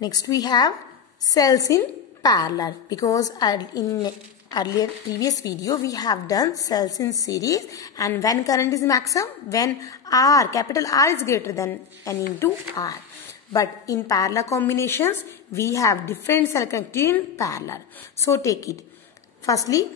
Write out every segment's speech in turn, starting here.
Next we have cells in parallel, because in earlier previous video we have done cells in series, and when current is maximum when R, capital R is greater than N into R. But in parallel combinations we have different cell connected in parallel. So take it. Firstly,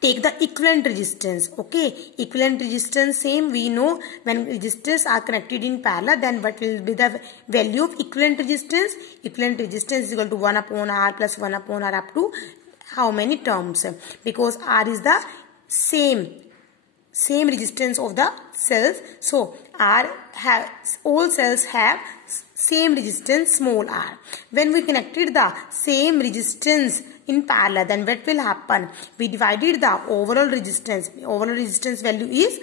take the equivalent resistance. Okay, equivalent resistance same, we know when resistors are connected in parallel, then what will be the value of equivalent resistance? Equivalent resistance is equal to 1 upon R plus 1 upon R up to how many terms? Because R is the same resistance of the cells, so all cells have same resistance small r. When we connected the same resistance in parallel, then what will happen? We divided the overall resistance. Overall resistance value is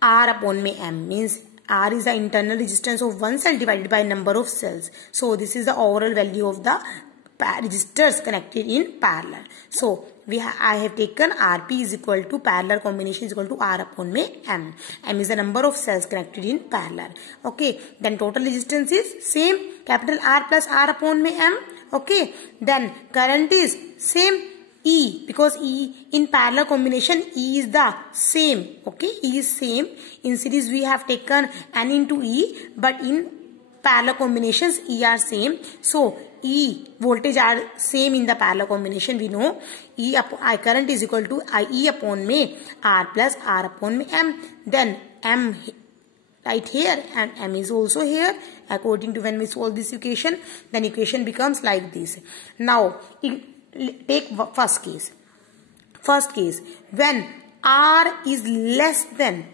R upon M, means R is the internal resistance of one cell divided by number of cells. So this is the overall value of the resistors connected in parallel. So I have taken Rp is equal to parallel combination is equal to R upon M. M is the number of cells connected in parallel. Okay, then total resistance is same, capital R plus R upon M. Okay, then current is same, E, because E in parallel combination E is the same. Okay, E is same. In series we have taken N into E, but in parallel combinations E are same. So E voltage are same in the parallel combination. We know I current is equal to IE upon R plus R upon M. Then M right here and M is also here. According to when we solve this equation, then equation becomes like this. Now take first case. First case, when R is less than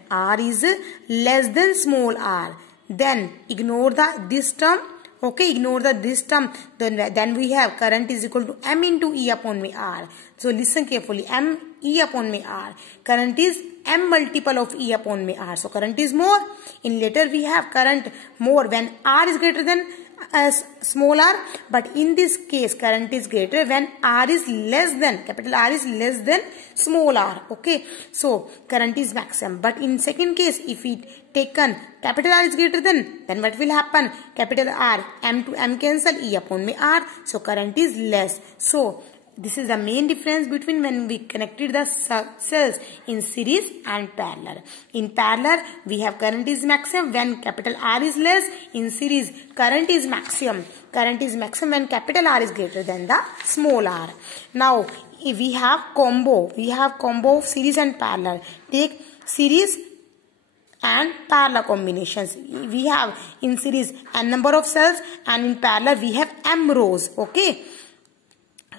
small r, then ignore this term. Okay, ignore this term. Then we have current is equal to M into E upon R. So listen carefully. M E upon R. Current is M multiple of E upon R. So current is more. In later we have current more when R is greater than small r. But in this case current is greater when R is less than, capital R is less than small r. Okay, so current is maximum. But in second case, if we taken capital R is greater than, then what will happen? Capital R, M to M cancel, E upon R. So current is less. So this is the main difference between when we connected the cells in series and parallel. In parallel, we have current is maximum when capital R is less. In series, current is maximum. Current is maximum when capital R is greater than the small r. Now, if we have combo. We have combo of series and parallel. Take series and parallel combinations. We have in series n number of cells and in parallel we have m rows. Okay.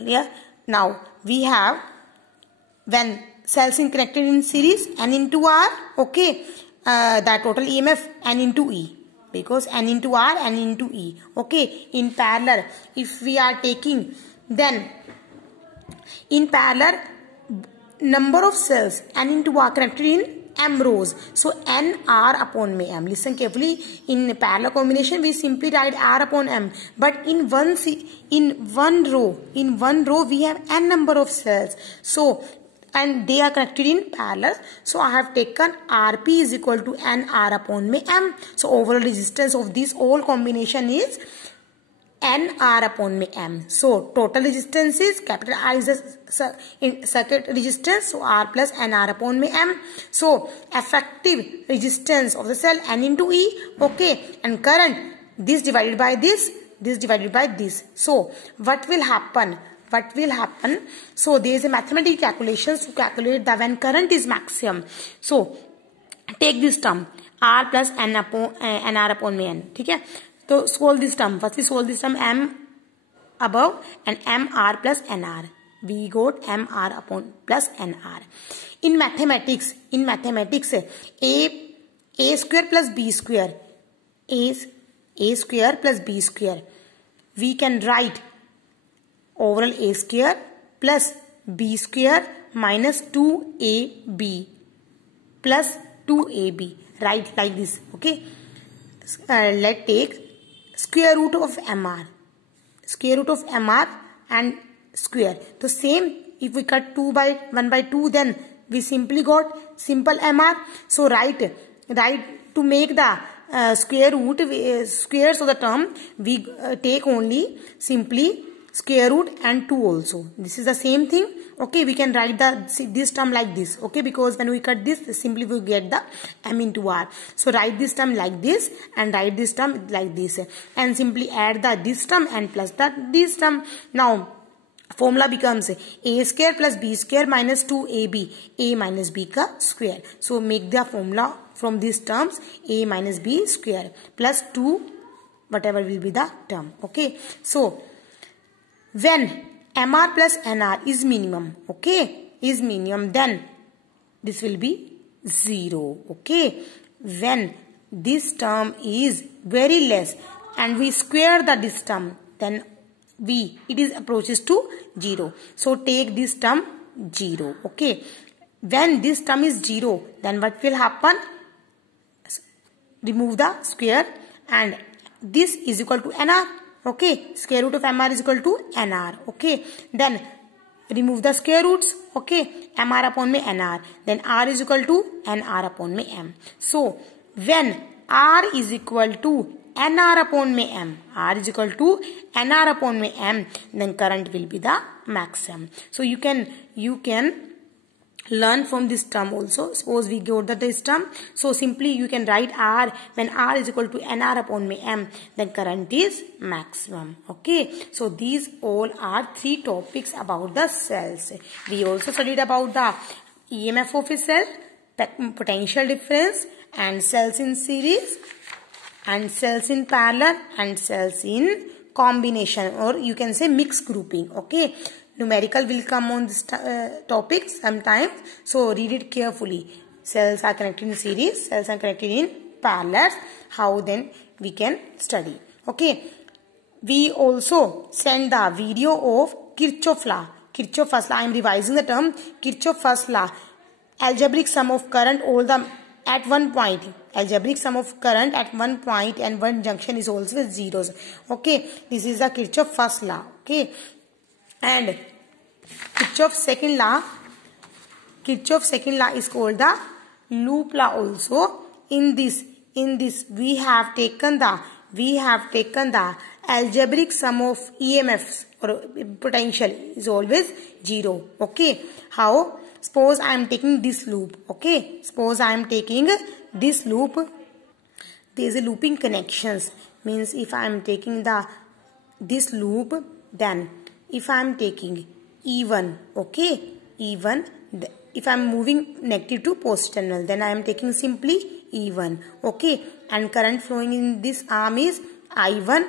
Yeah. Now we have when cells in connected in series n into R. Okay. The total EMF n into E, because n into R, n into E. Okay. In parallel, if we are taking, then in parallel number of cells n into R connected in M rows. So N R upon M. Listen carefully. In parallel combination, we simply write R upon M. But in one row, we have N number of cells. So and they are connected in parallel. So I have taken Rp is equal to N R upon M. So overall resistance of this whole combination is N R upon M. So total resistance is capital R is the circuit resistance. So R plus N R upon M. So effective resistance of the cell N into E. Okay. And current, this divided by this, this divided by this. So what will happen? So there is a mathematical calculations to calculate the when current is maximum. So take this term R plus N R upon N. Okay. So solve this term. Firstly solve this term M above and MR plus NR. We got MR upon plus NR. In mathematics, A square plus B square. A square plus B square. We can write overall A square plus B square minus 2AB plus 2AB. Write like this. Okay. Let's take square root of MR. Square root of MR and square. The same, if we cut 1 by 2, then we simply got simple MR. So write to make the squares of the term, we take only simply square root and 2 also. This is the same thing. Okay, we can write this term like this. Okay, because when we cut this, simply we get the m into r. So write this term like this and write this term like this, and simply add this term and plus this term. Now formula becomes a square plus b square minus 2ab, a minus b ka square. So make the formula from these terms, a minus b square plus 2 whatever will be the term. Okay, so when mr plus nr is minimum, okay, is minimum, then this will be 0. Okay, when this term is very less and we square this term, then it is approaches to 0. So take this term 0. Okay, when this term is 0, then what will happen? Remove the square and this is equal to nr. Okay, square root of mr is equal to nr. Okay, then remove the square roots. Okay, mr upon में nr, then r is equal to nr upon में m. So when r is equal to nr upon में m, r is equal to nr upon में m, then current will be the maximum. So you can learn from this term also. Suppose we got this term, so simply you can write r, when r is equal to nr upon में m, then current is maximum. Okay, so these all are 3 topics about the cells. We also studied about the EMF of a cell, potential difference, and cells in series, and cells in parallel, and cells in combination, or you can say mixed grouping. Okay, numerical will come on this topic sometimes, so read it carefully. Cells are connected in series, cells are connected in parallel. How then we can study? Okay, we also send the video of Kirchhoff law. Kirchhoff first law, I am revising the term. Kirchhoff first law, algebraic sum of current all the at one point. Algebraic sum of current at one point and one junction is also with zeros. Okay, this is the Kirchhoff first law. Okay, and Kirchhoff second law is called the loop law also. In this we have taken the algebraic sum of EMFs or potential is always 0. Okay, how? Suppose I am taking this loop. Okay, suppose I am taking this loop. There is a looping connections. Means if I am taking this loop, then if I am taking E1, okay, E1, if I am moving negative to positive terminal, then I am taking simply E1. Okay, and current flowing in this arm is I1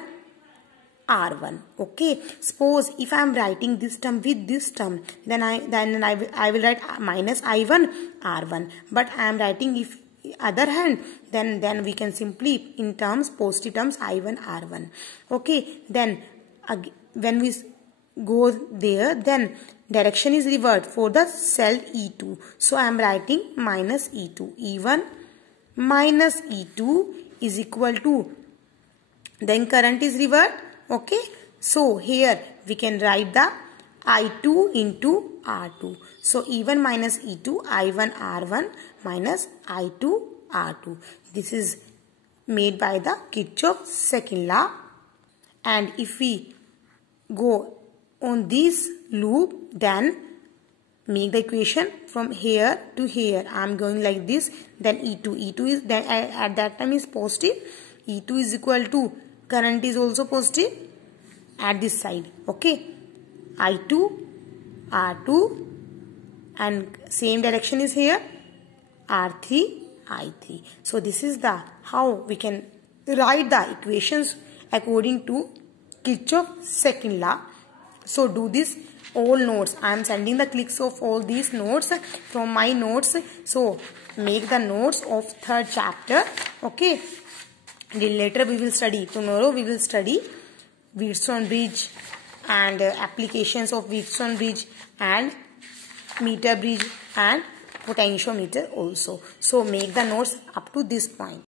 R1. Okay, suppose if I am writing this term with this term, then I will write minus I1 R1. But I am writing if other hand, then we can simply in terms positive terms I1 R1. Okay, then when we go there, then direction is revert for the cell E2. So I am writing minus E2. E1 minus E2 is equal to, then current is revert. Okay, so here we can write the I2 into R2. So E1 minus E2, I1 R1 minus I2 R2. This is made by the Kirchhoff second law. And if we go on this loop, then make the equation from here to here. I am going like this. Then E2 is then at that time is positive. E2 is equal to, current is also positive at this side. Okay, I2 R2, and same direction is here, R3 I3. So this is the how we can write the equations according to Kirchhoff second law. So do this all notes. I am sending the clicks of all these notes from my notes. So make the notes of third chapter. Okay, later we will study, tomorrow we will study Wheatstone bridge and applications of Wheatstone bridge and meter bridge and potentiometer also. So make the notes up to this point.